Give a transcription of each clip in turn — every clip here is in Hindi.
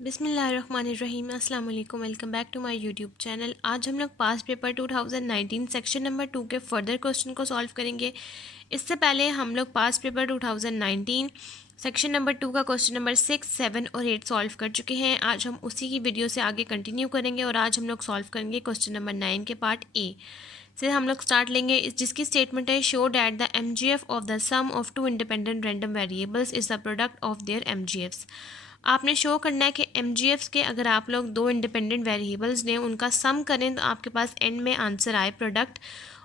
बिस्मिल्लाहिर्रहमानिर्रहीम अस्सलाम वालेकुम। Welcome back to my YouTube channel. आज हम लोग पास्ट पेपर 2019 सेक्शन नंबर 2 के फर्दर क्वेश्चन को सॉल्व करेंगे। इससे पहले हम लोग पास्ट पेपर 2019 सेक्शन नंबर 2 का क्वेश्चन नंबर 6, 7 और 8 सॉल्व कर चुके हैं। आज हम उसी की वीडियो से आगे कंटिन्यू करेंगे और आज हम लोग सॉल्व करेंगे क्वेश्चन नंबर 9 के पार्ट ए से हम लोग स्टार्ट लेंगे, जिसकी स्टेटमेंट है show that the MGF of the sum of two independent random variables is the product of their MGFs। आपने शो करना है कि MGFs के अगर आप लोग दो इंडिपेंडेंट वेरिएबल्स ने उनका सम करें तो आपके पास एंड में आंसर आए प्रोडक्ट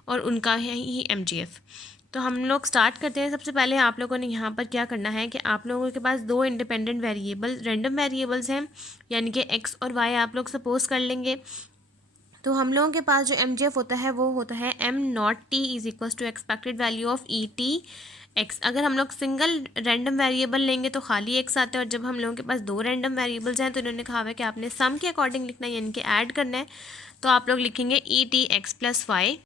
और उनका है ही MGF। तो हम लोग स्टार्ट करते हैं। सबसे पहले आप लोगों ने यहाँ पर क्या करना है कि आप लोगों के पास दो इंडिपेंडेंट वेरिएबल रैंडम वेरिएबल्स हैं, यानी कि x और y आप लोग सपोज कर लेंगे। तो हम लोगों के पास जो MGF होता है वो होता है m0t is equals to expected value of ET(x)। अगर हम लोग सिंगल रैंडम वेरिएबल लेंगे तो खाली x आता है, और जब हम लोगों के पास दो रैंडम वेरिएबल्स हैं तो इन्होंने कहा हुआ है कि आपने सम के अकॉर्डिंग लिखना है, यानी कि ऐड करना है। तो आप लोग लिखेंगे ET(x+y)।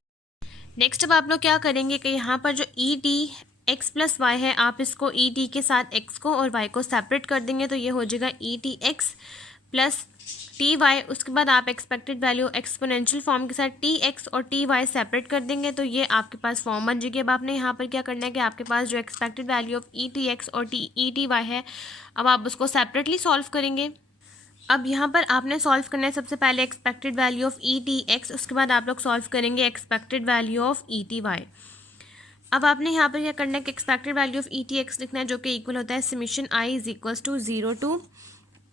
नेक्स्ट अब आप लोग क्या करेंगे कि यहाँ पर जो ET(x+y) है, आप इसको ET के साथ x को और y को सेपरेट कर देंगे, तो ये हो जाएगा ET(x प्लस TY। उसके बाद आप एक्सपेक्टेड वैल्यू एक्सपोनेंशियल फॉर्म के साथ TX और TY सेपरेट कर देंगे, तो ये आपके पास फॉर्म बन जाएगी। अब आपने यहाँ पर क्या करना है कि आपके पास जो एक्सपेक्टेड वैल्यू ऑफ ETX और ETY है, अब आप उसको सेपरेटली सॉल्व करेंगे। अब यहाँ पर आपने सॉल्व करना है सबसे पहले एक्सपेक्टेड वैल्यू ऑफ ETX, उसके बाद आप लोग सॉल्व करेंगे एक्सपेक्टेड वैल्यू ऑफ ETY। अब आपने यहाँ पर क्या करना है कि एक्सपेक्टेड वैल्यू ऑफ ETX लिखना है, जो कि इक्वल होता है summation I is equals to 0 to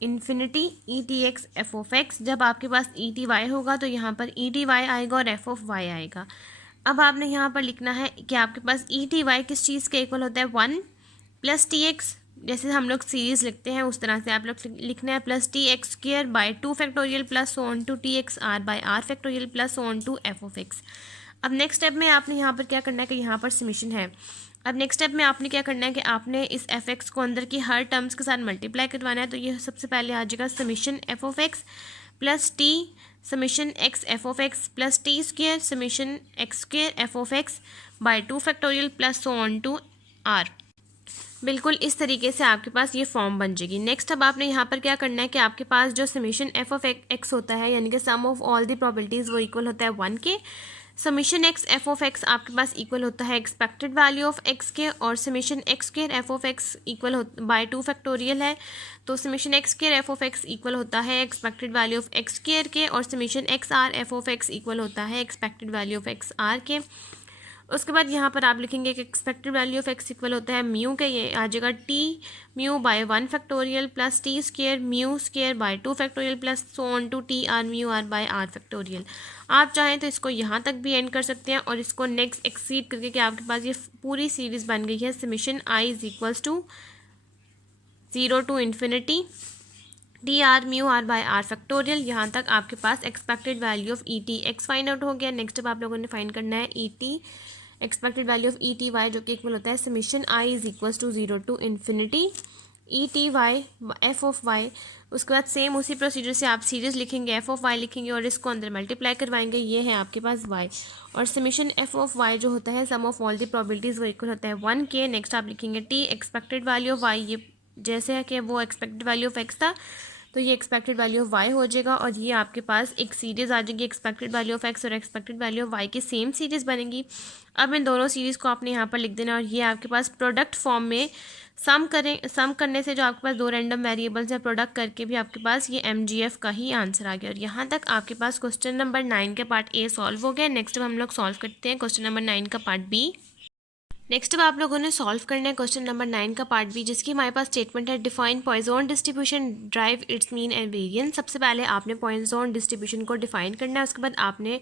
infinity ETX f(x)। जब आपके पास ETY होगा तो यहाँ पर ETY आएगा और f(y) आएगा। अब आपने यहाँ पर लिखना है कि आपके पास ETY किस चीज़ के इक्वल होता है 1 प्लस TX। जैसे हम लोग सीरीज़ लिखते हैं उस तरह से आप लोग लिखना है plus TX² by 2 factorial plus so on to TXR by R factorial plus so on to f(x)। अब नेक्स्ट स्टेप में आपने यहाँ पर क्या करना है कि यहाँ पर समेशन है। अब नेक्स्ट स्टेप में आपने क्या करना है कि आपने इस f(x) को अंदर की हर टर्म्स के साथ मल्टीप्लाई करवाना है। तो ये सबसे पहले आ जाएगा summation f(x) plus t summation x f(x) plus t² summation x² f(x) by 2 factorial plus so on to r। बिल्कुल इस तरीके से आपके पास ये फॉर्म बन जाएगी। नेक्स्ट अब आपने यहाँ पर क्या करना है कि आपके पास जो समेशन f(x) होता है, यानी कि सम ऑफ ऑल द प्रोबेबिलिटीज़, वो इक्वल होता है 1 के। समेशन x f(x) आपके पास इक्वल होता है एक्सपेक्टेड वैल्यू ऑफ x के, और समेशन x² f(x) इक्वल हो बाय 2 फैक्टोरियल है। तो समेशन x² f(x) इक्वल होता है एक्सपेक्टेड वैल्यू ऑफ x² के, और समेशन xr f(x) इक्वल होता है एक्सपेक्टेड वैल्यू ऑफ xr के। उसके बाद यहाँ पर आप लिखेंगे कि expected value of x equal होता है म्यू के, ये आ जाएगा t mu by 1 factorial plus t² mu square by 2 factorial plus so on to TR mu r by r factorial. आप चाहें तो इसको यहाँ तक भी एंड कर सकते हैं और इसको नेक्स्ट एक्सीड करके कि आपके पास ये पूरी सीरीज़ बन गई है summation I is equals to 0 to infinity TR mu r by r factorial. यहाँ तक आपके पास expected value of ETX find out हो गया। नेक्स्ट अब आप लोगों ने फाइंड करना है एक्सपेक्टेड वैल्यू ऑफ ETY, जो कि इक्वल होता है summation I is equals to 0 to infinity ETY f(y). उसके बाद सेम उसी प्रोसीजर से आप सीरीज़ लिखेंगे f(y) लिखेंगे और इसको अंदर मल्टीप्लाई करवाएंगे। ये है आपके पास y, और समेशन f(y) जो होता है सम ऑफ ऑल द प्रोबेबिलिटीज़, वो इक्वल होता है 1 के। नेक्स्ट आप लिखेंगे t expected value of y, ये जैसे है कि वो एक्सपेक्टेड वैल्यू ऑफ x था तो ये एक्सपेक्टेड वैल्यू ऑफ y हो जाएगा, और ये आपके पास एक सीरीज़ आ जाएगी एक्सपेक्टेड वैल्यू ऑफ x और एक्सपेक्टेड वैल्यू ऑफ y की सेम सीरीज़ बनेगी। अब इन दोनों सीरीज़ को आपने यहाँ पर लिख देना, और ये आपके पास प्रोडक्ट फॉर्म में सम करने से जो आपके पास दो रैंडम वेरिएबल्स है, प्रोडक्ट करके भी आपके पास ये MGF का ही आंसर आ गया। और यहाँ तक आपके पास क्वेश्चन नंबर 9 का पार्ट ए सॉल्व हो गया। नेक्स्ट अब हम लोग सॉल्व करते हैं क्वेश्चन नंबर 9 का पार्ट बी। नेक्स्ट अब आप लोगों ने सॉल्व करना है क्वेश्चन नंबर 9 का पार्ट बी, जिसकी हमारे पास स्टेटमेंट है define Poisson distribution drive it's mean and variance. सबसे पहले आपने पॉइजन डिस्ट्रीब्यूशन को डिफाइन करना है, उसके बाद आपने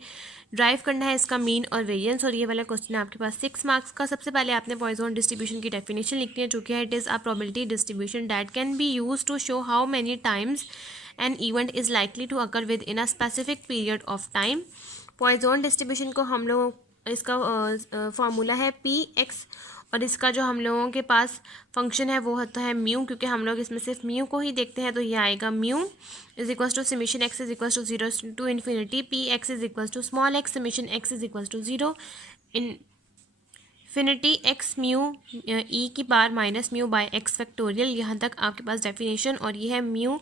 ड्राइव करना है इसका मीन और वेरिएंस। और ये वाला क्वेश्चन है आपके पास 6 मार्क्स का। सबसे पहले आपने पॉइजन डिस्ट्रीब्यूशन की डेफिनेशन लिखनी है, जो कि है it is a probability distribution that can be use to show how many times an event is likely to occur within a specific period of time. Poisson distribution को हम लोग इसका फार्मूला है Px, और इसका जो हम लोगों के पास फंक्शन है वो होता है म्यू, क्योंकि हम लोग इसमें सिर्फ म्यू को ही देखते हैं। तो ये आएगा mu is equals to summation x is equals to 0 to infinity Px is equals to small x summation x is equals to 0 in infinity x mu e की power minus mu by x factorial. यहाँ तक आपके पास डेफिनेशन और ये है म्यू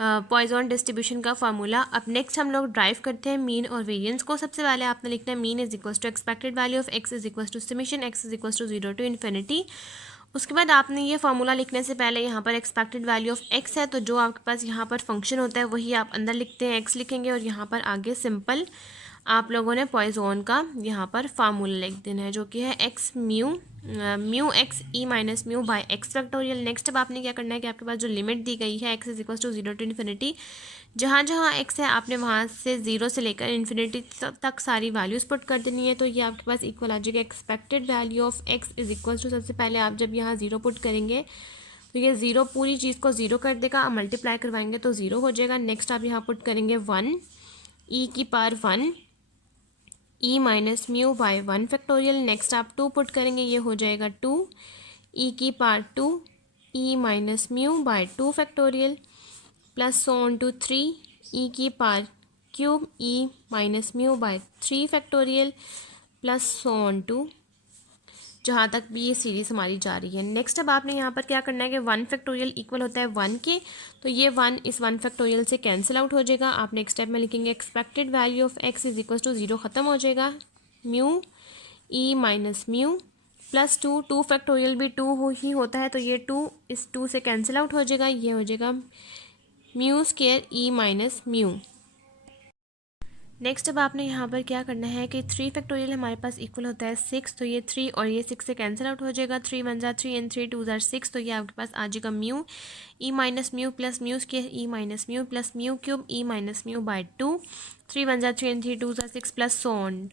पॉइजन डिस्ट्रीब्यूशन का फार्मूला। अब नेक्स्ट हम लोग ड्राइव करते हैं मीन और वेरिएंस को। सबसे पहले आपने लिखना है mean is equals to expected value of x is equals to summation x is equals to 0 to infinity. उसके बाद आपने ये फार्मूला लिखने से पहले यहाँ पर एक्सपेक्टेड वैल्यू ऑफ एक्स है, तो जो आपके पास यहाँ पर फंक्शन होता है वही आप अंदर लिखते हैं, एक्स लिखेंगे, और यहाँ पर आगे सिंपल आप लोगों ने पॉइजन का यहाँ पर फार्मूला लिख देना है, जो कि है x mu x e minus mu by x factorial. Next अब आपने क्या करना है कि आपके पास जो लिमिट दी गई है x is equal to 0 to infinity, जहाँ जहाँ एक्स है आपने वहाँ से 0 से लेकर इन्फिनिटी तक सारी वैल्यूज़ पुट कर देनी है। तो ये आपके पास इक्वल आ जाएगा expected value of x is equal to, सबसे पहले आप जब यहाँ 0 पुट करेंगे तो ये 0 पूरी चीज़ को 0 कर देगा, आप मल्टीप्लाई करवाएंगे तो 0 हो जाएगा। नेक्स्ट आप यहाँ पुट करेंगे 1 ई की power 1 E minus mu by 1 factorial. Next आप 2 पुट करेंगे, ये हो जाएगा 2 ई की power 2 e minus mu by 2 factorial plus so on to 3 e की power cube e minus mu by 3 factorial plus so on to, जहाँ तक भी ये सीरीज़ हमारी जा रही है। नेक्स्ट अब आपने यहाँ पर क्या करना है कि 1 फैक्टोरियल इक्वल होता है 1 के, तो ये 1 इस 1 फैक्टोरियल से कैंसिल आउट हो जाएगा। आप नेक्स्ट स्टेप में लिखेंगे expected value of x is equal to 0 ख़त्म हो जाएगा, mu e minus mu plus 2 factorial भी 2 ही होता है, तो ये 2 इस 2 से कैंसिल आउट हो जाएगा, ये हो जाएगा mu square e minus mu. Next अब आपने यहाँ पर क्या करना है कि 3 फैक्टोरियल हमारे पास इक्वल होता है 6, तो ये 3 और ये 6 से कैंसिल आउट हो जाएगा, 3 1 जा 3 एंड 3 2 जा 6, तो ये आपके पास आ जाएगा mu e minus mu plus mu square e minus mu plus mu cube e minus mu by 2, 3 1 जा 3 एंड 3 2 जा 6 प्लस सो ऑन।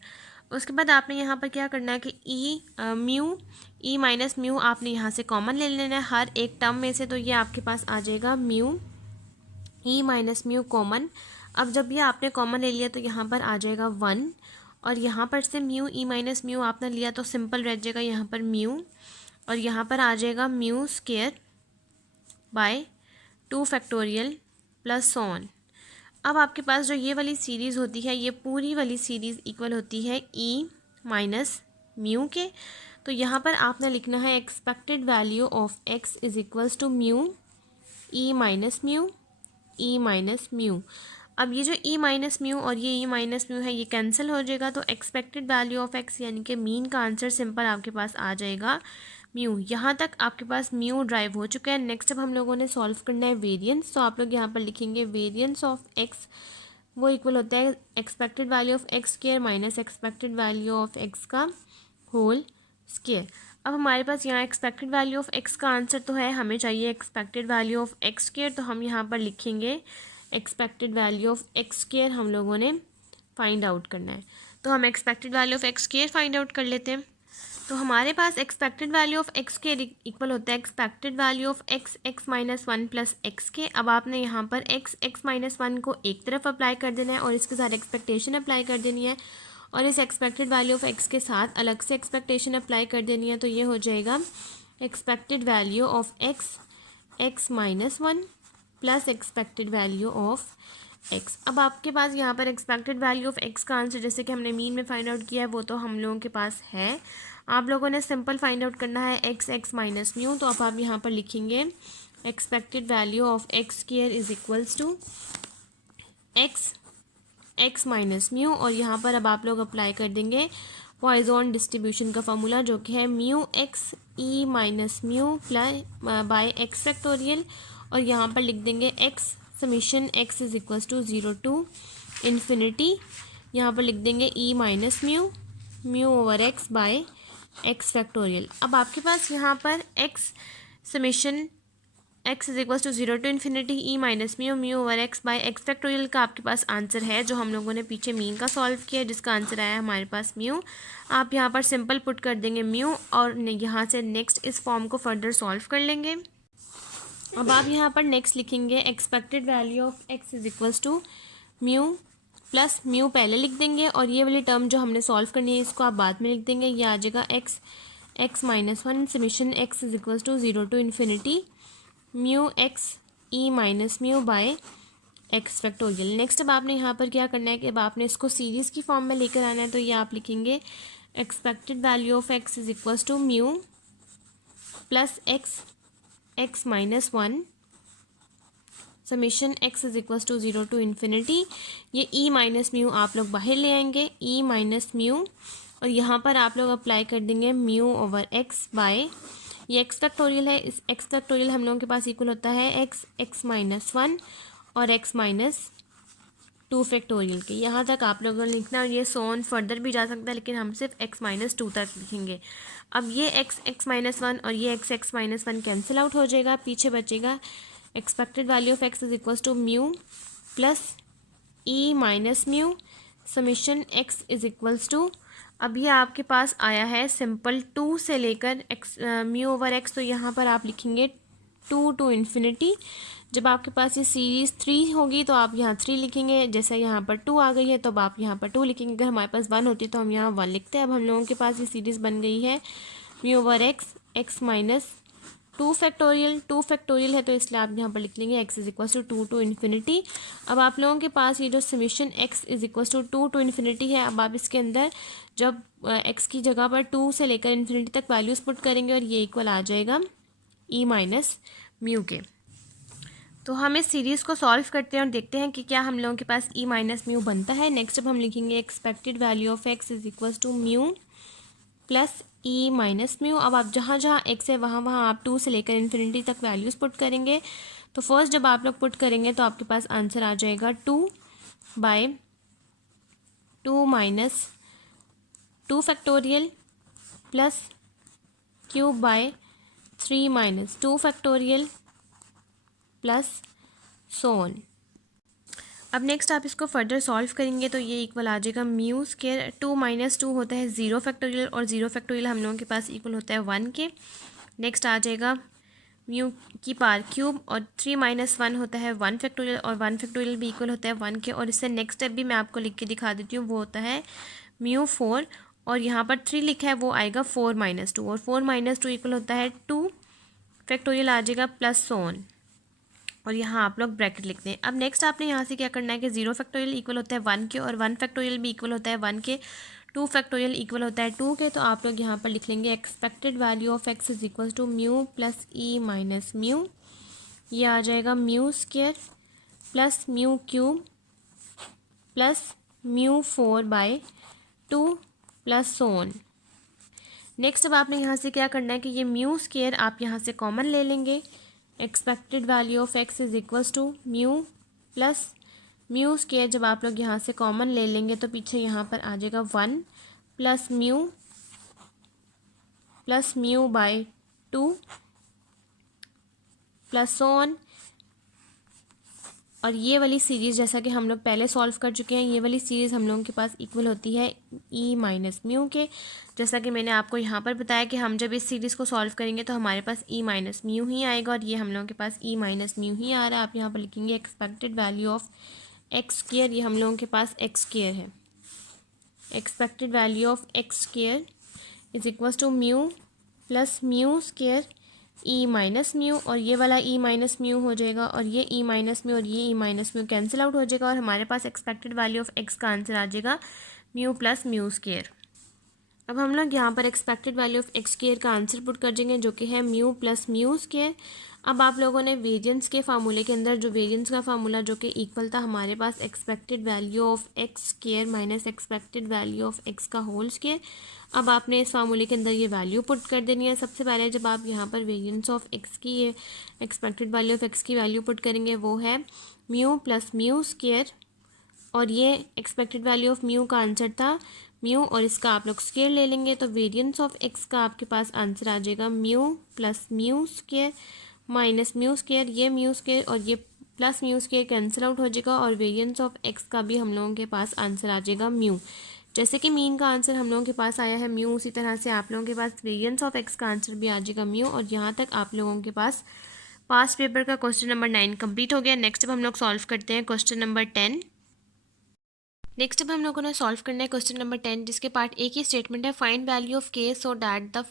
उसके बाद आपने यहाँ पर क्या करना है कि म्यू ई माइनस म्यू आपने यहाँ से कॉमन ले लेना है हर एक टर्म में से, तो ये आपके पास आ जाएगा mu e minus mu common. अब जब ये आपने कॉमन ले लिया तो यहाँ पर आ जाएगा 1, और यहाँ पर से म्यू ई माइनस म्यू आपने लिया तो सिंपल रह जाएगा यहाँ पर म्यू, और यहाँ पर आ जाएगा mu square by 2 factorial plus so on. अब आपके पास जो ये वाली सीरीज़ होती है, ये पूरी वाली सीरीज़ इक्वल होती है ई माइनस म्यू के, तो यहाँ पर आपने लिखना है expected value of x is equals to mu e minus mu e minus mu. अब ये जो ई माइनस म्यू और ये ई माइनस म्यू है ये कैंसिल हो जाएगा, तो एक्सपेक्टेड वैल्यू ऑफ एक्स यानी कि मीन का आंसर सिंपल आपके पास आ जाएगा म्यू। यहाँ तक आपके पास म्यू ड्राइव हो चुका है। नेक्स्ट अब हम लोगों ने सॉल्व करना है वेरिएंस, तो आप लोग यहाँ पर लिखेंगे वेरिएंस ऑफ एक्स वो इक्वल होता है expected value of x square minus expected value of x का होल स्क्वायर। अब हमारे पास यहाँ एक्सपेक्टेड वैल्यू ऑफ एक्स का आंसर तो है, हमें चाहिए expected value of x square, तो हम यहाँ पर लिखेंगे expected value of x square हम लोगों ने फाइंड आउट करना है, तो हम expected value of x square find out कर लेते हैं। तो हमारे पास expected value of x square equal होता है expected value of x minus 1 plus x के। अब आपने यहाँ पर एक्स माइनस 1 को एक तरफ अप्लाई कर देना है और इसके साथ एक्सपेक्टेशन अप्लाई कर देनी है, और इस एक्सपेक्टेड वैल्यू ऑफ एक्स के साथ अलग से एक्सपेक्टेशन अप्लाई कर देनी है, तो ये हो जाएगा expected value of x minus 1 plus expected value of x. अब आपके पास यहाँ पर एक्सपेक्टेड वैल्यू ऑफ एक्स का आंसर जैसे कि हमने मीन में फाइंड आउट किया है वो तो हम लोगों के पास है, आप लोगों ने सिंपल फाइंड आउट करना है एक्स माइनस म्यू, तो अब आप यहाँ पर लिखेंगे expected value of x square is equals to x minus mu, और यहाँ पर अब आप लोग अप्लाई कर देंगे पॉइजन डिस्ट्रीब्यूशन का फॉर्मूला, जो कि है mu x e minus mu plus by x factorial, और यहाँ पर लिख देंगे x summation x is equals to 0 to infinity, यहाँ पर लिख देंगे e minus mu over x by x factorial. अब आपके पास यहाँ पर x summation x is equals to 0 to infinity e minus mu over x by x factorial का आपके पास आंसर है, जो हम लोगों ने पीछे मीन का सॉल्व किया जिसका आंसर आया हमारे पास म्यू। आप यहाँ पर सिंपल पुट कर देंगे म्यू, और यहाँ से नेक्स्ट इस फॉर्म को फर्दर सॉल्व कर लेंगे। अब आप यहाँ पर नेक्स्ट लिखेंगे expected value of x is equals to mu plus mu पहले लिख देंगे, और ये वाली टर्म जो हमने सॉल्व करनी है इसको आप बाद में लिख देंगे, ये आ जाएगा x minus 1 summation x is equals to 0 to infinity mu x e minus mu by x factorial. Next अब आपने यहाँ पर क्या करना है कि अब आपने इसको सीरीज़ की फॉर्म में लेकर आना है, तो ये आप लिखेंगे expected value of x is equals to mu plus x minus one summation x is equals to 0 to infinity. ये ई माइनस म्यू आप लोग बाहर ले आएंगे, ई माइनस म्यू, और यहाँ पर आप लोग अप्लाई कर देंगे म्यू ओवर एक्स बाय, ये एक्स फैक्टोरियल है, इस एक्स फैक्टोरियल हम लोगों के पास इक्वल होता है एक्स माइनस वन और एक्स माइनस टू फैक्टोरियल के। यहाँ तक आप लोगों ने लिखना, और ये सोन फर्दर भी जा सकता है, लेकिन हम सिर्फ एक्स माइनस टू तक लिखेंगे। अब ये एक्स माइनस वन और ये x minus one cancel out हो जाएगा, पीछे बचेगा expected value of x is equals to mu plus e minus mu summation x is equals to, अब ये आपके पास आया है सिंपल टू से लेकर एक्स म्यू ओवर एक्स, तो यहाँ पर आप लिखेंगे टू टू इन्फिनिटी। जब आपके पास ये सीरीज़ थ्री होगी तो आप यहाँ थ्री लिखेंगे, जैसे यहाँ पर टू आ गई है तो अब आप यहाँ पर टू लिखेंगे। अगर हमारे पास वन होती तो हम यहाँ वन लिखते हैं। अब हम लोगों के पास ये सीरीज़ बन गई है mu over x minus two factorial है, तो इसलिए आप यहाँ पर लिख लेंगे x is equal to to infinity. अब आप लोगों के पास ये जो summation x is equal to to infinity है, अब आप इसके अंदर जब एक्स की जगह पर टू से लेकर इन्फिनिटी तक वैल्यूज पुट करेंगे और ये इक्वल आ जाएगा ई माइनस म्यू के। तो हम इस सीरीज़ को सॉल्व करते हैं और देखते हैं कि क्या हम लोगों के पास ई माइनस म्यू बनता है। नेक्स्ट अब हम लिखेंगे expected value of x is equal to mu plus e minus mu. अब आप जहाँ जहाँ एक्स है वहाँ वहाँ आप टू से लेकर इन्फिनिटी तक वैल्यूज़ पुट करेंगे। तो फर्स्ट जब आप लोग पुट करेंगे तो आपके पास आंसर आ जाएगा two by two minus two factorial plus cube by three minus two factorial plus so on. अब नेक्स्ट आप इसको फर्दर सॉल्व करेंगे तो ये इक्वल आ जाएगा mu square, two minus two होता है ज़ीरो फैक्टोरियल और ज़ीरो फैक्टोरियल हम लोगों के पास इक्वल होता है वन के। नेक्स्ट आ जाएगा म्यू की पावर क्यूब और थ्री माइनस वन होता है वन फैक्टोरियल और वन फैक्टोरियल भी इक्वल होता है वन के। और इससे नेक्स्ट स्टेप भी मैं आपको लिख के दिखा देती हूँ, वो होता है म्यू फोर और यहाँ पर थ्री लिखा है वो आएगा फोर माइनस टू और फोर माइनस टू इक्वल होता है टू फैक्टोरियल आ जाएगा प्लस सोन और यहाँ आप लोग ब्रैकेट लिखते हैं। अब नेक्स्ट आपने यहाँ से क्या करना है कि जीरो फैक्टोरियल इक्वल होता है वन के और वन फैक्टोरियल भी इक्वल होता है वन के, टू फैक्टोरियल इक्वल होता है टू के। तो आप लोग यहाँ पर लिख लेंगे expected value of x is equal to mu plus e minus mu, ये आ जाएगा mu square plus mu cube plus mu four by two plus so on. Next अब आपने यहाँ से क्या करना है कि ये म्यू स्क्वायर आप यहाँ से कॉमन ले लेंगे। Expected value of x is equals to mu plus mu square, जब आप लोग यहाँ से कॉमन ले लेंगे तो पीछे यहाँ पर आ जाएगा one plus mu by two plus on. और ये वाली सीरीज़ जैसा कि हम लोग पहले सॉल्व कर चुके हैं, ये वाली सीरीज़ हम लोगों के पास इक्वल होती है ई माइनस म्यू के। जैसा कि मैंने आपको यहाँ पर बताया कि हम जब इस सीरीज़ को सॉल्व करेंगे तो हमारे पास ई माइनस म्यू ही आएगा और ये हम लोगों के पास ई माइनस म्यू ही आ रहा है। आप यहाँ पर लिखेंगे expected value of x square, ये हम लोगों के पास एक्स स्क्वायर है। Expected value of x square is equals to mu plus mu square e minus mu और ये वाला ई माइनस म्यू हो जाएगा और ये ई माइनस म्यू और ये e minus mu cancel out हो जाएगा और हमारे पास एक्सपेक्टेड वैल्यू ऑफ एक्स का आंसर आ जाएगा म्यू प्लस म्यू स्क्वायर। अब हम लोग यहाँ पर expected value of x square का आंसर पुट कर देंगे जो कि है म्यू प्लस म्यू स्क्वायर। अब आप लोगों ने वेरिएंस के फार्मूले के अंदर जो वेरिएंस का फार्मूला जो कि इक्वल था हमारे पास expected value of x square minus expected value of x का होल स्क्वायर। अब आपने इस फार्मूले के अंदर ये वैल्यू पुट कर देनी है। सबसे पहले जब आप यहाँ पर वेरिएंस ऑफ एक्स की ये एक्सपेक्टेड वैल्यू ऑफ एक्स की वैल्यू पुट करेंगे वो है म्यू प्लस म्यू स्क्वायर और ये एक्सपेक्टेड वैल्यू ऑफ म्यू का आंसर था म्यू और इसका आप लोग स्क्वायर ले लेंगे तो वेरिएंस ऑफ एक्स का आपके पास आंसर आ जाएगा mu plus mu square minus mu square, ये म्यू स्क्वायर और ये plus mu square cancel out हो जाएगा और वेरिएंस ऑफ एक्स का भी हम लोगों के पास आंसर आ जाएगा म्यू। जैसे कि मीन का आंसर हम लोगों के पास आया है म्यू, उसी तरह से आप लोगों के पास वेरिएंस ऑफ एक्स का आंसर भी आ जाएगा म्यू। और यहाँ तक आप लोगों के पास पास्ट पेपर का क्वेश्चन नंबर 9 कंप्लीट हो गया। नेक्स्ट अब हम लोग सॉल्व करते हैं क्वेश्चन नंबर 10। नेक्स्ट अब हम लोगों ने सॉल्व करना है क्वेश्चन नंबर 10 जिसके पार्ट ए की स्टेटमेंट है फाइंड वैल्यू ऑफ के so that the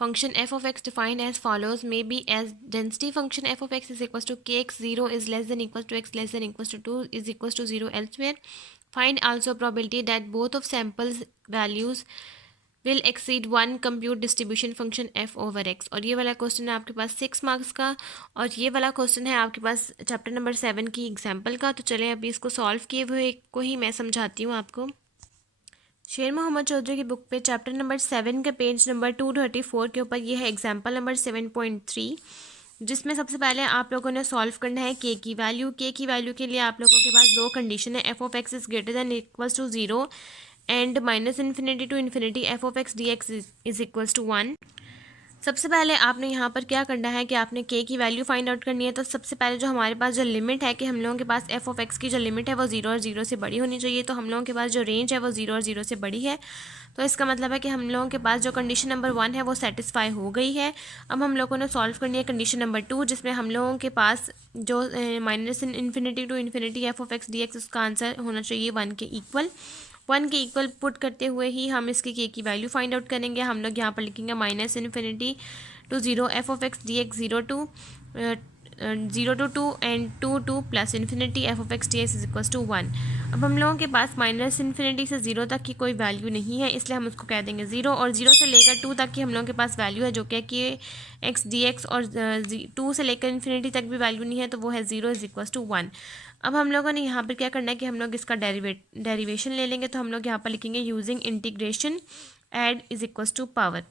function f of x defined as follows may be as density function f of x is equals to kx 0 is less than equals to x less than equals to 2 is equals to 0 elsewhere. Find also probability that both of samples values will exceed 1 compute distribution function F over x. और ये वाला क्वेश्चन है आपके पास 6 मार्क्स का, और ये वाला क्वेश्चन है आपके पास चैप्टर नंबर 7 की एग्जाम्पल का। तो चलें अभी इसको सॉल्व किए हुए को ही मैं समझाती हूँ आपको। शेर मोहम्मद चौधरी की बुक पे चैप्टर नंबर 7 के पेज नंबर 234 के ऊपर ये है एग्जाम्पल नंबर 7.3, जिसमें सबसे पहले आप लोगों ने सॉल्व करना है के की वैल्यू। के की वैल्यू के लिए आप लोगों के पास दो कंडीशन है, f of x is greater than equals to 0 and minus infinity to infinity F of x d x is equals to 1। सबसे पहले आपने यहाँ पर क्या करना है कि आपने के की वैल्यू फाइंड आउट करनी है। तो सबसे पहले जो हमारे पास जो लिमिट है कि हम लोगों के पास एफ ऑफ एक्स की जो लिमिट है वो 0 और 0 से बड़ी होनी चाहिए। तो हम लोगों के पास जो रेंज है वो 0 और 0 से बड़ी है। तो इसका मतलब है कि हम लोगों के पास जो कंडीशन नंबर 1 है वो सेटिस्फाई हो गई है। अब हम लोगों ने सॉल्व करनी है कंडीशन नंबर 2, जिसमें हम लोगों के पास जो minus infinity to infinity F of x d x, उसका आंसर होना चाहिए 1 के इक्वल। 1 के इक्वल पुट करते हुए ही हम इसके के की वैल्यू फाइंड आउट करेंगे। हम लोग यहाँ पर लिखेंगे minus infinity to 0 f of x d x 0 to 2 and 2 plus infinity F of x d x is equals to 1। अब हम लोगों के पास माइनस इन्फिनिटी से 0 तक की कोई वैल्यू नहीं है, इसलिए हम उसको कह देंगे 0, और 0 से लेकर 2 तक की हम लोगों के पास वैल्यू है जो कि एक्स डी एक्स, और 2 से लेकर इन्फिनिटी तक भी वैल्यू नहीं है, तो वो है 0 इज इक्वल्स टू 1। अब हम लोगों ने यहाँ पर क्या करना है कि हम लोग इसका डेरिवेशन ले लेंगे। तो हम लोग यहाँ पर लिखेंगे using integration add is equals to power.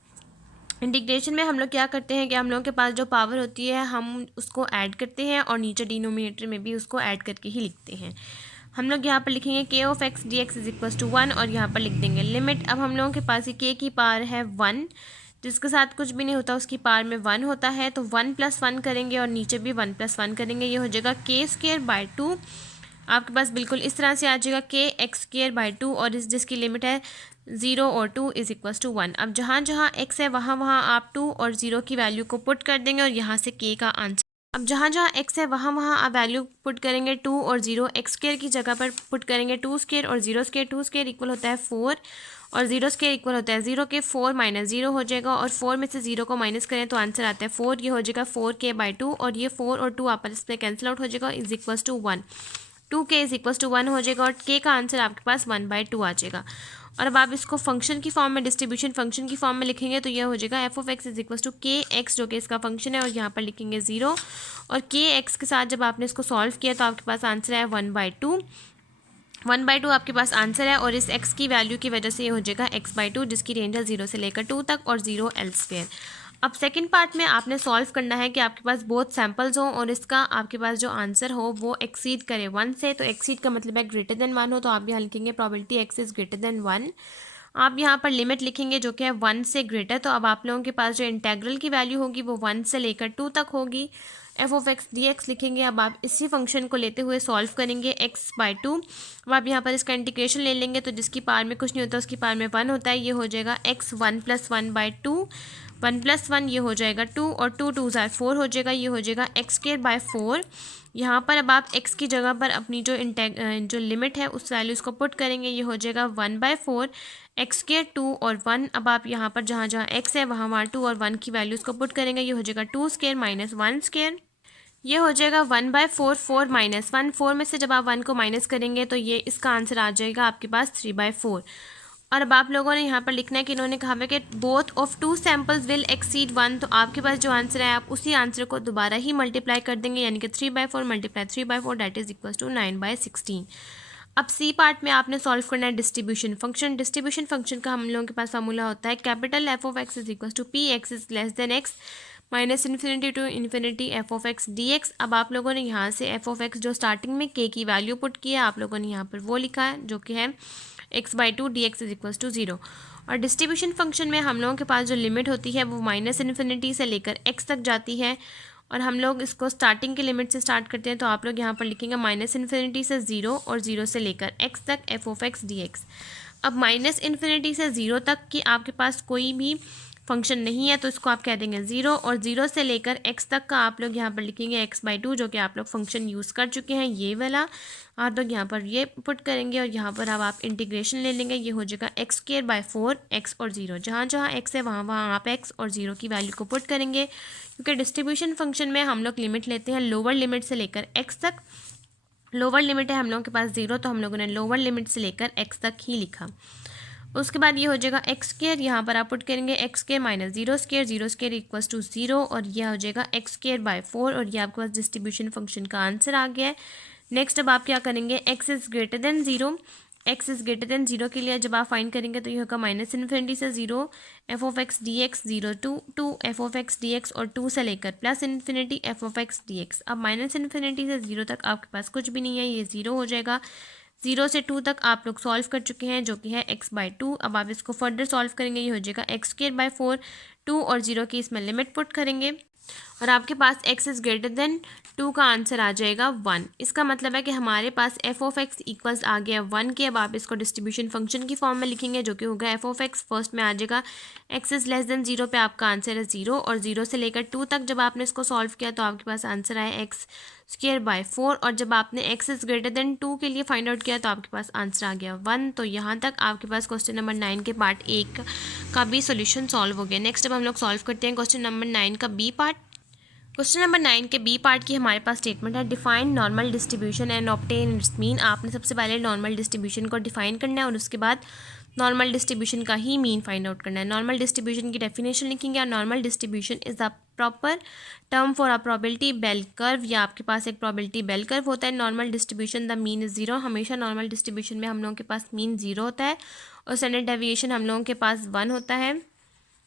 Integration में हम लोग क्या करते हैं कि हम लोगों के पास जो पावर होती है हम उसको ऐड करते हैं, और नीचे डिनोमिनेटर में भी उसको ऐड करके ही लिखते हैं। हम लोग यहाँ पर लिखेंगे k of x d x is equals to 1, और यहाँ पर लिख देंगे लिमिट। अब हम लोगों के पास ये के की पावर है 1, जिसके साथ कुछ भी नहीं होता उसकी पावर में 1 होता है, तो 1 + 1 करेंगे और नीचे भी 1 + 1 करेंगे। ये हो जाएगा के स्क्वायर बाय 2। आपके पास बिल्कुल इस तरह से आ जाएगा के एक्स स्क्वायर बाय 2, और इस जिसकी लिमिट है 0 और 2 इज इक्वल्स टू 1। अब जहाँ जहाँ x है वहाँ वहाँ आप 2 और 0 की वैल्यू को पुट कर देंगे, और यहाँ से k का आंसर। अब जहाँ जहाँ x है वहाँ वहाँ आप वैल्यू पुट करेंगे 2 और 0, एक्स स्क्वायर की जगह पर पुट करेंगे 2 स्क्वायर और 0 स्क्वायर। 2 स्क्वायर इक्वल होता है 4, और 0 स्क्वायर इक्वल होता है 0 के। 4 - 0 हो जाएगा, और 4 में से 0 को माइनस करें तो आंसर आता है 4। ये हो जाएगा 4k बाई 2, और ये 4 और 2 आपस में कैंसिल आउट हो जाएगा, is equals to 1। 2k is equals to 1 हो जाएगा, और k का आंसर आपके पास 1/2 आ जाएगा। और अब आप इसको फंक्शन की फॉर्म में, डिस्ट्रीब्यूशन फंक्शन की फॉर्म में लिखेंगे तो यह हो जाएगा f of x is equals to k x, जो कि इसका फंक्शन है, और यहाँ पर लिखेंगे 0, और के एक्स के साथ जब आपने इसको सॉल्व किया तो आपके पास आंसर है 1/2। 1/2 आपके पास आंसर है, और इस x की वैल्यू की वजह से ये हो जाएगा x/2, जिसकी रेंज है 0 से लेकर 2 तक, और 0 एल्सवेयर। अब सेकंड पार्ट में आपने सॉल्व करना है कि आपके पास बहुत सैम्पल्स हों और इसका आपके पास जो आंसर हो वो एक्सीड करे 1 से। तो एक्सीड का मतलब है ग्रेटर देन 1 हो, तो आप यहाँ लिखेंगे probability x is greater then 1। आप यहाँ पर लिमिट लिखेंगे जो कि है 1 से ग्रेटर। तो अब आप लोगों के पास जो इंटेग्रल की वैल्यू होगी वो 1 से लेकर 2 तक होगी। F of x d x लिखेंगे। अब आप इसी फंक्शन को लेते हुए सॉल्व करेंगे x/2। अब आप यहाँ पर इसका इंटीग्रेशन ले लेंगे, तो जिसकी पावर में कुछ नहीं होता उसकी पावर में 1 होता है। ये हो जाएगा x 1 + 1/2, 1 + 1 ये हो जाएगा 2, और 2 2 ज़ार 4 हो जाएगा। ये हो जाएगा x²/4। यहाँ पर अब आप x की जगह पर अपनी जो लिमिट है उस वैल्यूज़ को पुट करेंगे। ये हो जाएगा 1/4 x², 2 और 1। अब आप यहाँ पर जहाँ जहाँ x है वहाँ वहाँ 2 और 1 की वैल्यूज़ को पुट करेंगे। ये हो जाएगा 2² - 1²। ये हो जाएगा 1/4, 4 - 1। 4 में से जब आप 1 को माइनस करेंगे तो ये इसका आंसर आ जाएगा आपके पास 3/4। और अब आप लोगों ने यहाँ पर लिखना है कि इन्होंने कहा है कि both of 2 samples will exceed 1। तो आपके पास जो आंसर है आप उसी आंसर को दोबारा ही मल्टीप्लाई कर देंगे, यानी कि 3/4 × 3/4 दैट इज इक्वल टू 9/16। अब सी पार्ट में आपने सॉल्व करना है डिस्ट्रीब्यूशन फंक्शन। डिस्ट्रीब्यूशन फंक्शन का हम लोगों के पास फार्मूला होता है capital F of x is equal to P x is less than x minus infinity to infinity F of x d x. अब आप लोगों ने यहाँ से एफ ऑफ एक्स जो स्टार्टिंग में के की वैल्यू पुट की है आप लोगों ने यहाँ पर वो लिखा है जो कि है x/2 dx is equal to 0। और डिस्ट्रीब्यूशन फंक्शन में हम लोगों के पास जो लिमिट होती है वो माइनस इन्फिनिटी से लेकर x तक जाती है, और हम लोग इसको स्टार्टिंग के लिमिट से स्टार्ट करते हैं। तो आप लोग यहाँ पर लिखेंगे माइनस इन्फिनिटी से 0 और 0 से लेकर x तक F of x d x. अब माइनस इन्फिनिटी से 0 तक की आपके पास कोई भी फंक्शन नहीं है तो इसको आप कह देंगे 0, और 0 से लेकर x तक का आप लोग यहाँ पर लिखेंगे x/2, जो कि आप लोग फंक्शन यूज़ कर चुके हैं ये वाला। आप लोग यहाँ पर ये पुट करेंगे, और यहाँ पर अब आप इंटीग्रेशन ले लेंगे। ये हो जाएगा x²/4 x और 0। जहाँ जहाँ x है वहाँ वहाँ आप x और 0 की वैल्यू को पुट करेंगे, क्योंकि डिस्ट्रीब्यूशन फंक्शन में हम लोग लिमिट लेते हैं लोअर लिमिट से लेकर x तक। लोअर लिमिट है हम लोगों के पास 0, तो हम लोगों ने लोअर लिमिट से लेकर x तक ही लिखा। उसके बाद ये हो जाएगा एक्स स्क्र, यहाँ पर आप पुट करेंगे x square minus zero square equals to 0 और यह हो जाएगा एक्स स्क्र बाय 4 और ये आपके पास डिस्ट्रीब्यूशन फंक्शन का आंसर आ गया है। नेक्स्ट अब आप क्या करेंगे, x is greater than zero, x is greater than zero के लिए जब आप फाइंड करेंगे तो ये होगा माइनस इन्फिनिटी से zero f of x d x zero to f of x d x और 2 से लेकर plus infinity F of x d x. अब माइनस इन्फिनिटी से जीरो तक आपके पास कुछ भी नहीं है, ये जीरो हो जाएगा। 0 से 2 तक आप लोग सॉल्व कर चुके हैं जो कि है x बाई 2। अब आप इसको फर्दर सॉल्व करेंगे, ये हो जाएगा एक्स स्क्र बाय 4, 2 और 0 की इसमें लिमिट पुट करेंगे और आपके पास x इज़ ग्रेटर देन 2 का आंसर आ जाएगा 1। इसका मतलब है कि हमारे पास एफ ऑफ एक्स इक्वल्स आ गया 1 के। अब आप इसको डिस्ट्रीब्यूशन फंक्शन की फॉर्म में लिखेंगे जो कि होगा एफ ऑफ एक्स, फर्स्ट में आ जाएगा x इज़ लेस देन 0 पे आपका आंसर है 0 और 0 से लेकर 2 तक जब आपने इसको सॉल्व किया तो आपके पास आंसर आया एक्स स्क्र बाय 4 और जब आपने x इज़ ग्रेटर देन 2 के लिए फाइंड आउट किया तो आपके पास आंसर आ गया 1। तो यहाँ तक आपके पास क्वेश्चन नंबर 9 के पार्ट 1 का भी सोल्यूशन सॉल्व हो गया। नेक्स्ट अब हम लोग सॉल्व करते हैं क्वेश्चन नंबर 9 का बी पार्ट। क्वेश्चन नंबर 9 के बी पार्ट की हमारे पास स्टेटमेंट है, define normal distribution and obtain it's mean. आपने सबसे पहले नॉर्मल डिस्ट्रीब्यूशन को डिफाइन करना है और उसके बाद नॉर्मल डिस्ट्रीब्यूशन का ही मीन फाइंड आउट करना है। नॉर्मल डिस्ट्रीब्यूशन की डेफिनेशन लिखेंगे और normal distribution is the proper term for a probability bell curve, या आपके पास एक प्रोबेबिलिटी बेल कर्व होता है। Normal distribution the mean is 0, हमेशा नॉर्मल डिस्ट्रीब्यूशन में हम लोगों के पास मीन 0 होता है और स्टैंडर्ड डेविएशन हम लोगों के पास 1 होता है,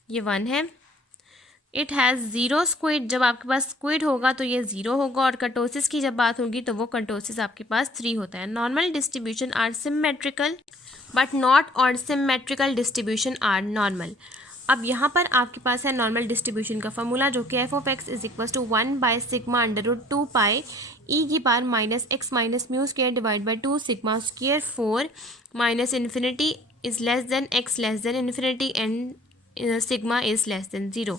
ये 1 है। इट हैज़ ज़ीरो स्क्विड, जब आपके पास स्क्विड होगा तो ये 0 होगा और कर्टोसिस की जब बात होगी तो वो कर्टोसिस आपके पास 3 होता है। Normal distribution are symmetrical but not all symmetrical distribution are normal. अब यहाँ पर आपके पास है नॉर्मल डिस्ट्रीब्यूशन का फॉर्मूला जो कि f of x is equal to 1 by sigma under root 2 pi e की power minus x minus mu square divide by 2 sigma square 4 minus infinity is less than x less than infinity and sigma is less than 0।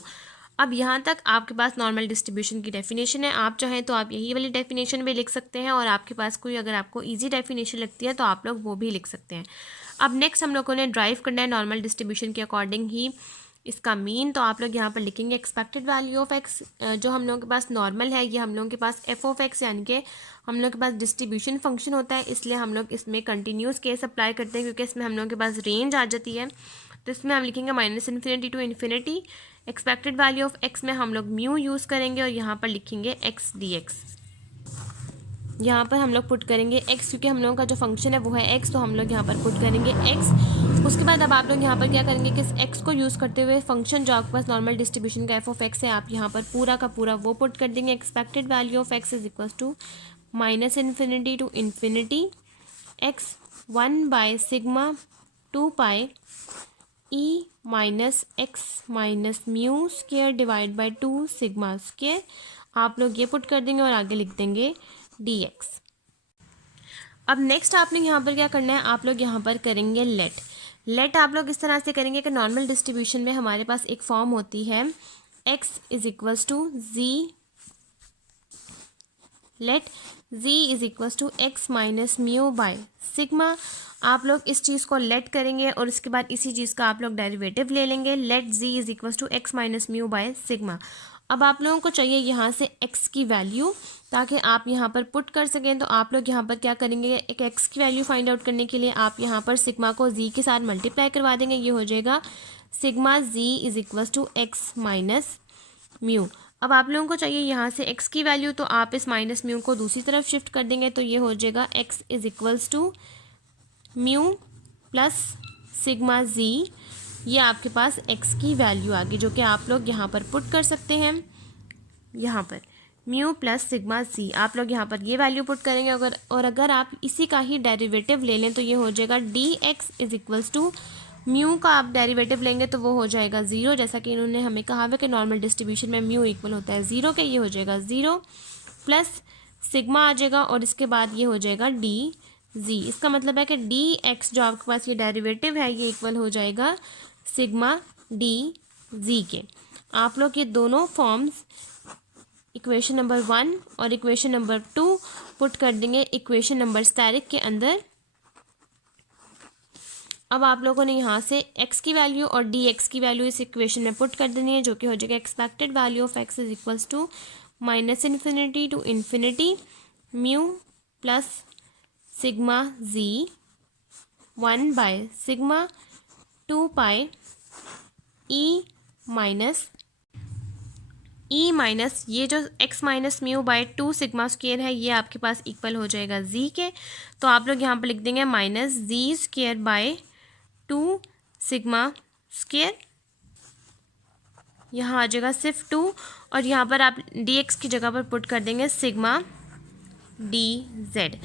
अब यहाँ तक आपके पास नॉर्मल डिस्ट्रीब्यूशन की डेफिनेशन है। आप चाहें तो आप यही वाली डेफिनेशन भी लिख सकते हैं और आपके पास कोई अगर आपको इजी डेफिनेशन लगती है तो आप लोग वो भी लिख सकते हैं। अब नेक्स्ट हम लोगों ने ड्राइव करना है नॉर्मल डिस्ट्रीब्यूशन के अकॉर्डिंग ही इसका मीन। तो आप लोग यहाँ पर लिखेंगे एक्सपेक्टेड वैल्यू ऑफ एक्स, जो हम लोगों के पास नॉर्मल है ये हम लोगों के पास एफ ऑफ एक्स यानी कि हम लोग के पास डिस्ट्रीब्यूशन फंक्शन होता है, इसलिए हम लोग इसमें कंटिन्यूस केस अप्लाई करते हैं क्योंकि इसमें हम लोगों के पास रेंज आ जाती है। तो इसमें हम लिखेंगे minus infinity to infinity. Expected value of x में हम लोग म्यू यूज़ करेंगे और यहाँ पर लिखेंगे एक्स डी एक्स। यहाँ पर हम लोग पुट करेंगे एक्स क्योंकि हम लोगों का जो फंक्शन है वो है एक्स, तो हम लोग यहाँ पर पुट करेंगे एक्स। उसके बाद अब आप लोग यहाँ पर क्या करेंगे कि इस एक्स को यूज़ करते हुए फंक्शन जो आपके पास नॉर्मल डिस्ट्रीब्यूशन का एफ ऑफ एक्स है आप यहाँ पर पूरा का पूरा वो पुट कर देंगे। Expected value of x is equal to minus infinity to infinity x 1 by sigma 2 pi e minus x minus mu square divide by 2 sigma square. आप लोग ये पुट कर देंगे और आगे लिख देंगे डी एक्स। अब नेक्स्ट आपने यहाँ पर क्या करना है, आप लोग यहाँ पर करेंगे लेट आप लोग इस तरह से करेंगे कि नॉर्मल डिस्ट्रीब्यूशन में हमारे पास एक फॉर्म होती है x is equals to z, let z is equals to x minus mu by sigma. आप लोग इस चीज़ को लेट करेंगे और इसके बाद इसी चीज़ का आप लोग डेरिवेटिव ले लेंगे, let z is equals to x minus mu by sigma. अब आप लोगों को चाहिए यहाँ से x की वैल्यू ताकि आप यहाँ पर पुट कर सकें, तो आप लोग यहाँ पर क्या करेंगे, एक x की वैल्यू फाइंड आउट करने के लिए आप यहाँ पर सिग्मा को z के साथ मल्टीप्लाई करवा देंगे, ये हो जाएगा sigma z is equals to x minus mu. अब आप लोगों को चाहिए यहाँ से x की वैल्यू, तो आप इस माइनस म्यू को दूसरी तरफ शिफ्ट कर देंगे, तो ये हो जाएगा x is equals to mu plus sigma z। ये आपके पास x की वैल्यू आ गई जो कि आप लोग यहाँ पर पुट कर सकते हैं। यहाँ पर म्यू प्लस सिग्मा z आप लोग यहाँ पर ये वैल्यू पुट करेंगे अगर आप इसी का ही डेरिवेटिव ले लें तो ये हो जाएगा d x is equals to mu का आप डेरिवेटिव लेंगे तो वो हो जाएगा 0, जैसा कि इन्होंने हमें कहा है कि नॉर्मल डिस्ट्रीब्यूशन में म्यू इक्वल होता है 0 के, ये हो जाएगा 0 प्लस सिग्मा आ जाएगा और इसके बाद ये हो जाएगा डी जी। इसका मतलब है कि डी एक्स जो आपके पास ये डेरिवेटिव है ये इक्वल हो जाएगा सिग्मा डी जी के। आप लोग ये दोनों फॉर्म्स इक्वेशन नंबर 1 और इक्वेशन नंबर 2 पुट कर देंगे इक्वेशन नंबर स्टेरिक के अंदर। अब आप लोगों ने यहाँ से x की वैल्यू और डी एक्स की वैल्यू इस इक्वेशन में पुट कर देनी है जो कि हो जाएगा expected value of x is equals to minus infinity to infinity mu plus sigma z 1 by sigma two pi e minus ये जो x minus mu by two sigma square है ये आपके पास इक्वल हो जाएगा z के। तो आप लोग यहाँ पर लिख देंगे minus ji square by two sigma square, यहाँ आ जाएगा सिर्फ 2 और यहाँ पर आप dx की जगह पर पुट कर देंगे सिग्मा dz।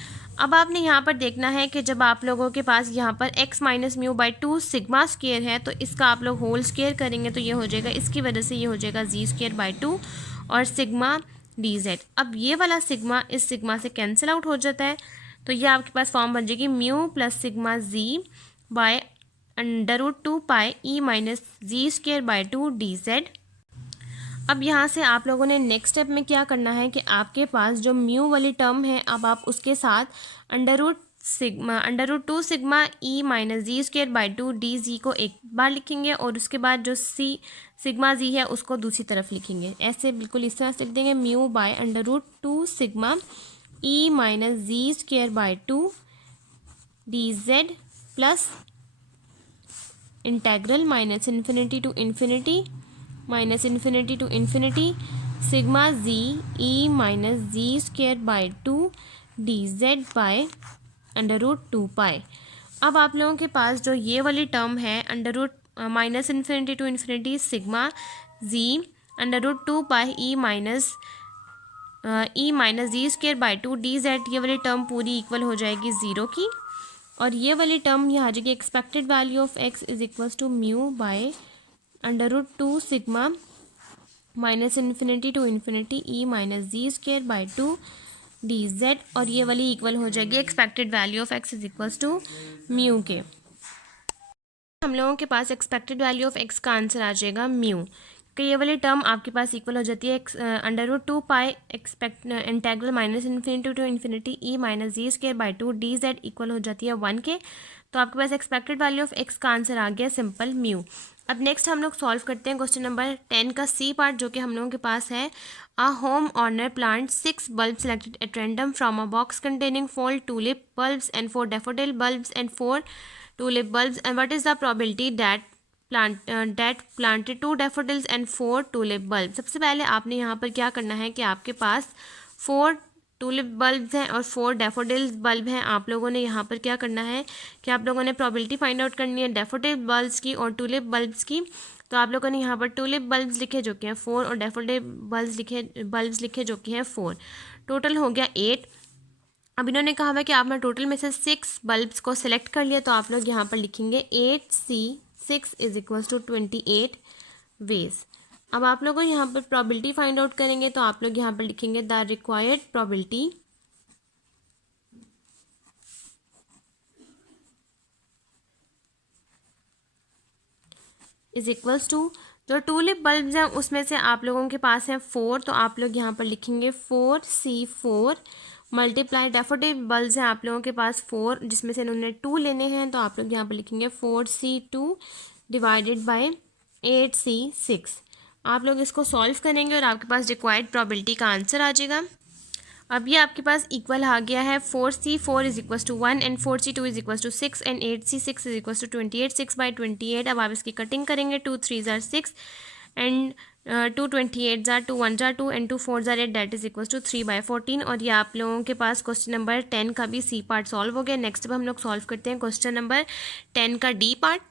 अब आपने यहाँ पर देखना है कि जब आप लोगों के पास यहाँ पर x minus mu by two sigma square है तो इसका आप लोग होल स्क्वायर करेंगे तो ये हो जाएगा, इसकी वजह से ये हो जाएगा जी स्क्वायर बाई टू और सिग्मा dz। अब ये वाला सिग्मा इस सिग्मा से कैंसिल आउट हो जाता है तो ये आपके पास फॉर्म बन जाएगी mu plus sigma z by under root two pi e minus ji square by two dz। अब यहाँ से आप लोगों ने नेक्स्ट स्टेप में क्या करना है कि आपके पास जो म्यू वाली टर्म है अब आप उसके साथ under root two sigma e minus ji square by two d z को एक बार लिखेंगे और उसके बाद जो सिग्मा जी है उसको दूसरी तरफ लिखेंगे। ऐसे बिल्कुल इस तरह से लिख देंगे mu by under root two sigma e minus ji square by two d z plus integral minus infinity to infinity minus infinity to infinity sigma g e minus ji square by two d z by under root two pi. अब आप लोगों के पास जो ये वाली टर्म है under root minus infinity to infinity sigma z under root two pi e minus ji square by two d z, ये वाली टर्म पूरी इक्वल हो जाएगी ज़ीरो की और ये वाली टर्म यहाँ आ जाएगी expected value of x is equals to mu by under root two sigma minus infinity to infinity e minus ji square by two d z और ये वाली इक्वल हो जाएगी expected value of x is equals to mu के। हम लोगों के पास एक्सपेक्टेड वैल्यू ऑफ एक्स का आंसर आ जाएगा म्यू कि ये वाली टर्म आपके पास इक्वल हो जाती है under root two pi integral minus infinity to infinity e minus ji square by two d z equal हो जाती है 1 के। तो आपके पास एक्सपेक्टेड वैल्यू ऑफ एक्स का आंसर आ गया सिंपल म्यू। अब नेक्स्ट हम लोग सॉल्व करते हैं क्वेश्चन नंबर 10 का सी पार्ट जो कि हम लोगों के पास है a home owner plant 6 bulbs selected at random from a box containing 4 tulip bulbs and 4 daffodil bulbs and 4 tulip bulbs and what is the probability that planted 2 daffodils and 4 tulip bulbs। सबसे पहले आपने यहाँ पर क्या करना है कि आपके पास 4 टूलिप बल्ब्स हैं और 4 डैफोडिल्स बल्ब हैं। आप लोगों ने यहाँ पर क्या करना है कि आप लोगों ने प्रोबेबिलिटी फाइंड आउट करनी है डैफोडिल बल्ब्स की और टूलिप बल्ब्स की। तो आप लोगों ने यहाँ पर टूलिप बल्ब्स लिखे जो कि हैं 4 और डैफोडिल बल्ब्स लिखे जो कि हैं 4। टोटल हो गया 8। अब इन्होंने कहा है कि आपने टोटल में से 6 बल्ब्स को सिलेक्ट कर लिया तो आप लोग यहाँ पर लिखेंगे 8C6 is equals to 28 veg. अब आप लोग यहाँ पर प्रोबेबिलिटी फाइंड आउट करेंगे तो आप लोग यहाँ पर लिखेंगे the required probability is equals to जो टूलिप बल्ब्स हैं उसमें से आप लोगों के पास हैं 4 तो आप लोग यहाँ पर लिखेंगे 4C4 मल्टीप्लाई डैफोडिल बल्ब्स हैं आप लोगों के पास 4 जिसमें से इन्होंने 2 लेने हैं तो आप लोग यहाँ पर लिखेंगे 4C2 डिवाइडेड बाय 8C6। आप लोग इसको सॉल्व करेंगे और आपके पास रिक्वायर्ड प्रोबेबिलिटी का आंसर आ जाएगा। अब ये आपके पास इक्वल आ गया है 4C4 is equals to 1 and 4C2 is equals to 6 and 8C6 is equals to 28 6 by 28। अब आप इसकी कटिंग करेंगे 2 3 जार 6 एंड 2 28 जार 2 1 जार 2 एंड 2 4 जार 8 that is equals to 3 by 14। और ये आप लोगों के पास क्वेश्चन नंबर 10 का भी सी पार्ट सॉल्व हो गया। नेक्स्ट अब हम लोग सॉल्व करते हैं क्वेश्चन नंबर 10 का डी पार्ट।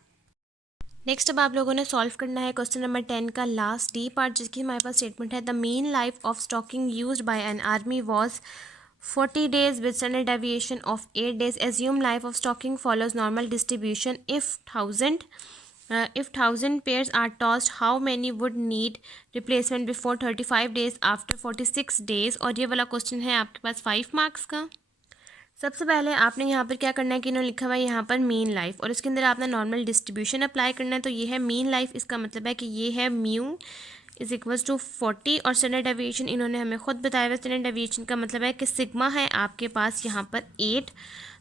नेक्स्ट अब आप लोगों ने सॉल्व करना है क्वेश्चन नंबर 10 का लास्ट डी पार्ट जिसकी हमारे पास स्टेटमेंट है the mean life of stocking used by an army was 40 days with standard deviation of 8 days। Assume life of stocking follows normal distribution if 1000 pairs are tossed how many would need replacement before 35 days after 46 days। और ये वाला क्वेश्चन है आपके पास 5 मार्क्स का। सबसे पहले आपने यहाँ पर क्या करना है कि इन्होंने लिखा हुआ है यहाँ पर मीन लाइफ और इसके अंदर आपने नॉर्मल डिस्ट्रीब्यूशन अप्लाई करना है। तो ये है मीन लाइफ, इसका मतलब है कि ये है म्यू इज इक्वल्स टू 40 और स्टैंडर्ड डेविएशन इन्होंने हमें खुद बताया हुआ। स्टैंडर्ड डेविएशन का मतलब है कि सिग्मा है आपके पास यहाँ पर 8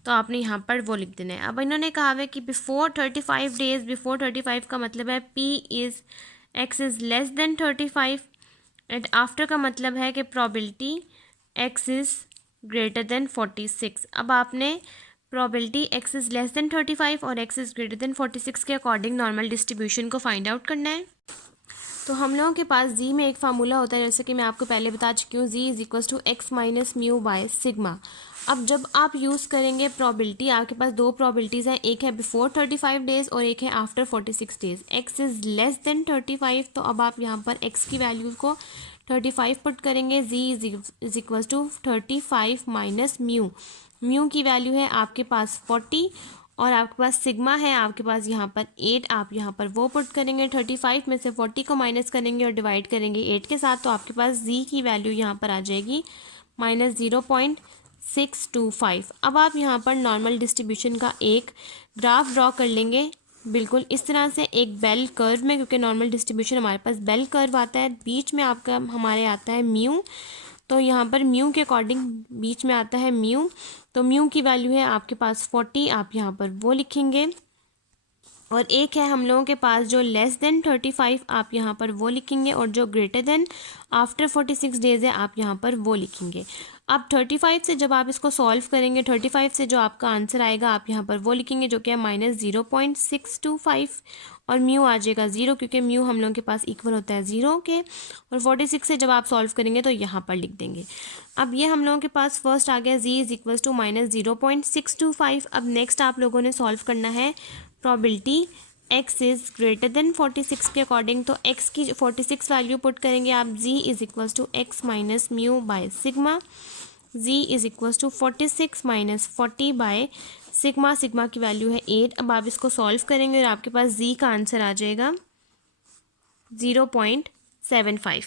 तो आपने यहाँ पर वो लिख देना है। अब इन्होंने कहा है कि बिफोर 35 डेज, बिफोर 35 का मतलब है x is less than 35 and after का मतलब है कि probability x is greater than 46। अब आपने probability x is less than 35 और x इज़ ग्रेटर देन 46 के अकॉर्डिंग नॉर्मल डिस्ट्रीब्यूशन को फाइंड आउट करना है। तो हम लोगों के पास जी में एक फार्मूला होता है, जैसे कि मैं आपको पहले बता चुकी हूँ, g is equals to x minus mu by sigma. अब जब आप यूज़ करेंगे प्रोबेबिलिटी, आपके पास दो प्रोबेबिलिटीज़ हैं, एक है बिफोर 35 डेज़ और एक है after 46 days. X is less than 35, तो अब आप यहाँ पर एक्स की वैल्यू को 35 पुट करेंगे। G is equals to 35 minus mu, mu की वैल्यू है आपके पास 40 और आपके पास सिग्मा है आपके पास यहाँ पर 8, आप यहाँ पर वो पुट करेंगे। 35 में से 40 को माइनस करेंगे और डिवाइड करेंगे 8 के साथ, तो आपके पास जी की वैल्यू यहाँ पर आ जाएगी -0.625। अब आप यहाँ पर नॉर्मल डिस्ट्रीब्यूशन का एक ग्राफ ड्रॉ कर लेंगे, बिल्कुल इस तरह से एक बेल कर्व में, क्योंकि नॉर्मल डिस्ट्रीब्यूशन हमारे पास बेल कर्व आता है, बीच में आपका हमारे आता है म्यू, तो यहाँ पर म्यू के अकॉर्डिंग बीच में आता है म्यू, तो म्यू की वैल्यू है आपके पास 40, आप यहाँ पर वो लिखेंगे। और एक है हम लोगों के पास जो लेस देन 35, आप यहाँ पर वो लिखेंगे, और जो ग्रेटर देन आफ्टर 46 डेज़ है आप यहाँ पर वो लिखेंगे। अब 35 से जब आप इसको सॉल्व करेंगे, 35 से जो आपका आंसर आएगा आप यहाँ पर वो लिखेंगे, जो कि है -0.625, और म्यू आ जाएगा 0, क्योंकि म्यू हम लोगों के पास इक्वल होता है 0 के। और 46 से जब आप सॉल्व करेंगे तो यहाँ पर लिख देंगे। अब ये हम लोगों के पास फर्स्ट आ गया, जी इज़ इक्वल्स टू -0.625। अब नेक्स्ट आप लोगों ने सॉल्व करना है probability x is greater than 46 के अकॉर्डिंग, तो x की 46 वैल्यू पुट करेंगे आप। G is equals to x minus mu by sigma, g is equals to 46 minus 40 by sigma, sigma की वैल्यू है 8। अब आप इसको सॉल्व करेंगे और आपके पास जी का आंसर आ जाएगा 0.75।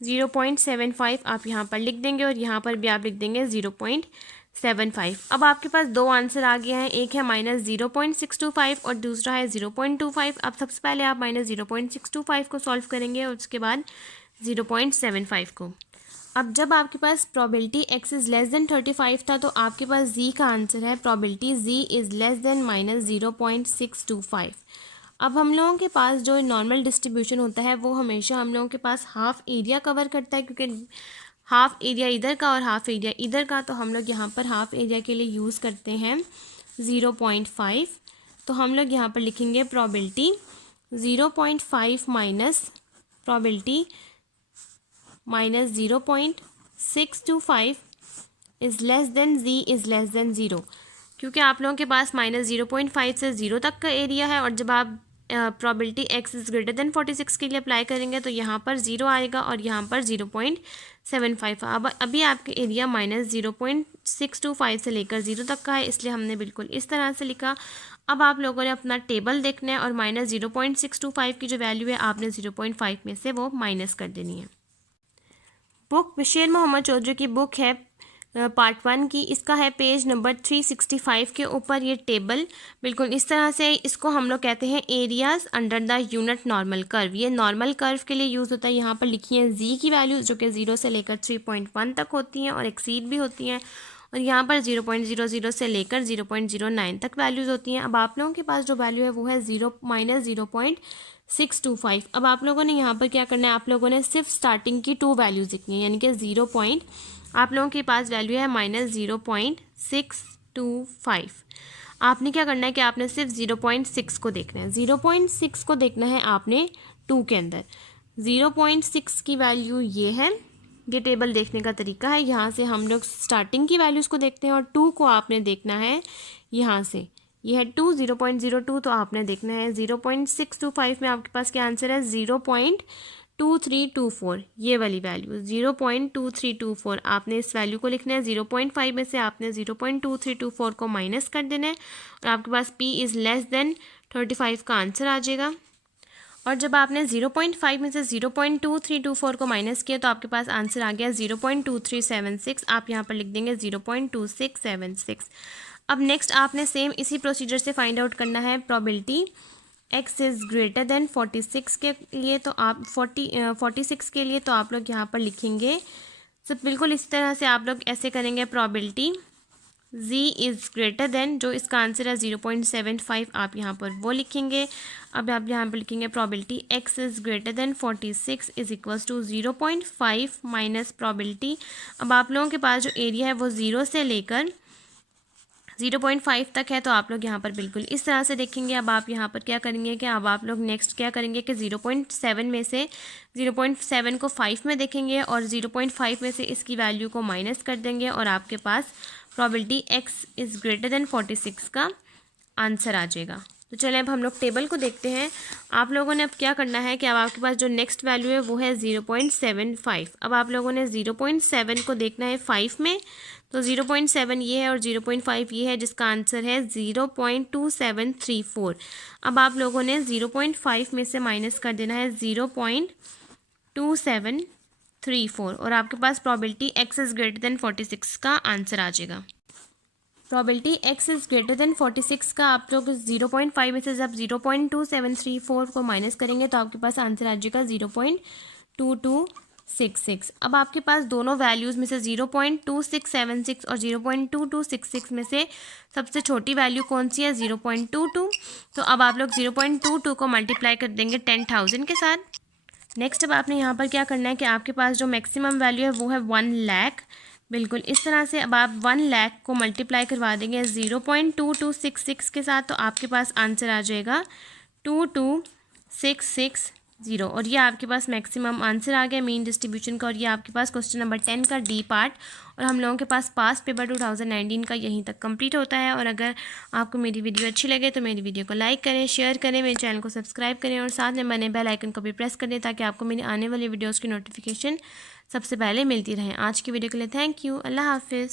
0.75 आप यहाँ पर लिख देंगे और यहाँ पर भी आप लिख देंगे 0.75। अब आपके पास दो आंसर आ गए हैं, एक है -0.625 और दूसरा है 0.25। अब सबसे पहले आप -0.625 को सॉल्व करेंगे और उसके बाद 0.75 को। अब जब आपके पास probability x is less than 35 था, तो आपके पास z का आंसर है probability z is less than -0.625। अब हम लोगों के पास जो नॉर्मल डिस्ट्रीब्यूशन होता है वो हमेशा हम लोगों के पास हाफ एरिया कवर करता है, क्योंकि हाफ एरिया इधर का और हाफ एरिया इधर का, तो हम लोग यहाँ पर हाफ एरिया के लिए यूज़ करते हैं 0.5। तो हम लोग यहाँ पर लिखेंगे probability 0.5 minus probability -0.625 is less then z is less than 0, क्योंकि आप लोगों के पास -0.5 से 0 तक का एरिया है, और जब आप probability x is greater than 46 के लिए अप्लाई करेंगे तो यहाँ पर 0 आएगा और यहाँ पर 0.75। अब अभी आपके एरिया -0.625 से लेकर 0 तक का है, इसलिए हमने बिल्कुल इस तरह से लिखा। अब आप लोगों ने अपना टेबल देखना है और -0.625 की जो वैल्यू है आपने 0.5 में से वो माइनस कर देनी है। बुक बशीर मोहम्मद चौधरी की बुक है पार्ट 1 की, इसका है पेज नंबर 365 के ऊपर ये टेबल बिल्कुल इस तरह से। इसको हम लोग कहते हैं areas under the unit normal curve. ये नॉर्मल कर्व के लिए यूज़ होता है। यहाँ पर लिखी है जी की वैल्यूज़ जो कि 0 से लेकर 3.1 तक होती हैं और एक्सीड भी होती हैं, और यहाँ पर 0.00 से लेकर 0.09 तक वैल्यूज़ होती हैं। अब आप लोगों के पास जो वैल्यू है वो है -0.625। अब आप लोगों ने यहाँ पर क्या करना है, आप लोगों ने सिर्फ स्टार्टिंग की 2 वैल्यूज़ लिखनी है, यानी कि आप लोगों के पास वैल्यू है -0.625। आपने क्या करना है कि आपने सिर्फ 0.6 को देखना है, 0.6 को देखना है आपने 2 के अंदर। 0.6 की वैल्यू ये है, ये टेबल देखने का तरीका है। यहाँ से हम लोग स्टार्टिंग की वैल्यूज़ को देखते हैं और 2 को आपने देखना है यहाँ से, ये है 2, 0.02, तो आपने देखना है 0.625 में आपके पास क्या आंसर है 0.2324, ये वाली वैल्यू 0.2324। आपने इस वैल्यू को लिखना है। 0.5 में से आपने 0.2324 को माइनस कर देना है और आपके पास p इज़ लेस देन 35 का आंसर आ जाएगा। और जब आपने 0.5 में से 0.2324 को माइनस किया तो आपके पास आंसर आ गया 0.2376। आप यहाँ पर लिख देंगे 0.2676। अब नेक्स्ट आपने सेम इसी प्रोसीजर से फाइंड आउट करना है probability x is greater than 46 के लिए, तो आप 46 के लिए तो आप लोग यहाँ पर लिखेंगे सब बिल्कुल इस तरह से। आप लोग ऐसे करेंगे probability z is greater then, जो इसका आंसर है 0.75, आप यहाँ पर वो लिखेंगे। अब आप यहाँ पर लिखेंगे probability x is greater than 46 is equals to 0.5 minus probability. अब आप लोगों के पास जो एरिया है वो 0 से लेकर 0.5 तक है तो आप लोग यहाँ पर बिल्कुल इस तरह से देखेंगे। अब आप यहाँ पर क्या करेंगे कि अब आप लोग नेक्स्ट क्या करेंगे कि 0.7 में से 0.7 को 5 में देखेंगे और 0.5 में से इसकी वैल्यू को माइनस कर देंगे और आपके पास probability x is greater than 46 का आंसर आ जाएगा। तो चलें अब हम लोग टेबल को देखते हैं। आप लोगों ने अब क्या करना है कि अब आपके पास जो नेक्स्ट वैल्यू है वो है 0.75। अब आप लोगों ने 0.7 को देखना है 5 में, तो 0.7 ये है और 0.5 ये है, जिसका आंसर है 0.2734। अब आप लोगों ने 0.5 में से माइनस कर देना है 0.2734 और आपके पास probability x is greater than 46 का आंसर आ जाएगा। Probability x is greater than 46 का आप लोग 0.5 में से जब 0.2734 को माइनस करेंगे तो आपके पास आंसर आ जाएगा 0.2266। अब आपके पास दोनों वैल्यूज़ में से 0.2676 और 0.2266 में से सबसे छोटी वैल्यू कौन सी है? 0.22। तो अब आप लोग 0.22 को मल्टीप्लाई कर देंगे 10,000 के साथ। नेक्स्ट अब आपने यहाँ पर क्या करना है कि आपके पास जो मैक्सिमम वैल्यू है वो है 1 लाख। बिल्कुल इस तरह से अब आप 1 लाख को मल्टीप्लाई करवा देंगे 0.2266 के साथ, तो आपके पास आंसर आ जाएगा 22660 और ये आपके पास मैक्सिमम आंसर आ गया मीन डिस्ट्रीब्यूशन का। और ये आपके पास क्वेश्चन नंबर 10 का डी पार्ट और हम लोगों के पास पास्ट पेपर 2019 का यहीं तक कंप्लीट होता है। और अगर आपको मेरी वीडियो अच्छी लगे तो मेरी वीडियो को लाइक करें, शेयर करें, मेरे चैनल को सब्सक्राइब करें और साथ में बने बेल आइकन को भी प्रेस कर दें ताकि आपको मेरी आने वाली वीडियोज़ की नोटिफिकेशन सबसे पहले मिलती रहे। आज की वीडियो के लिए थैंक यू। अल्लाह हाफिज़।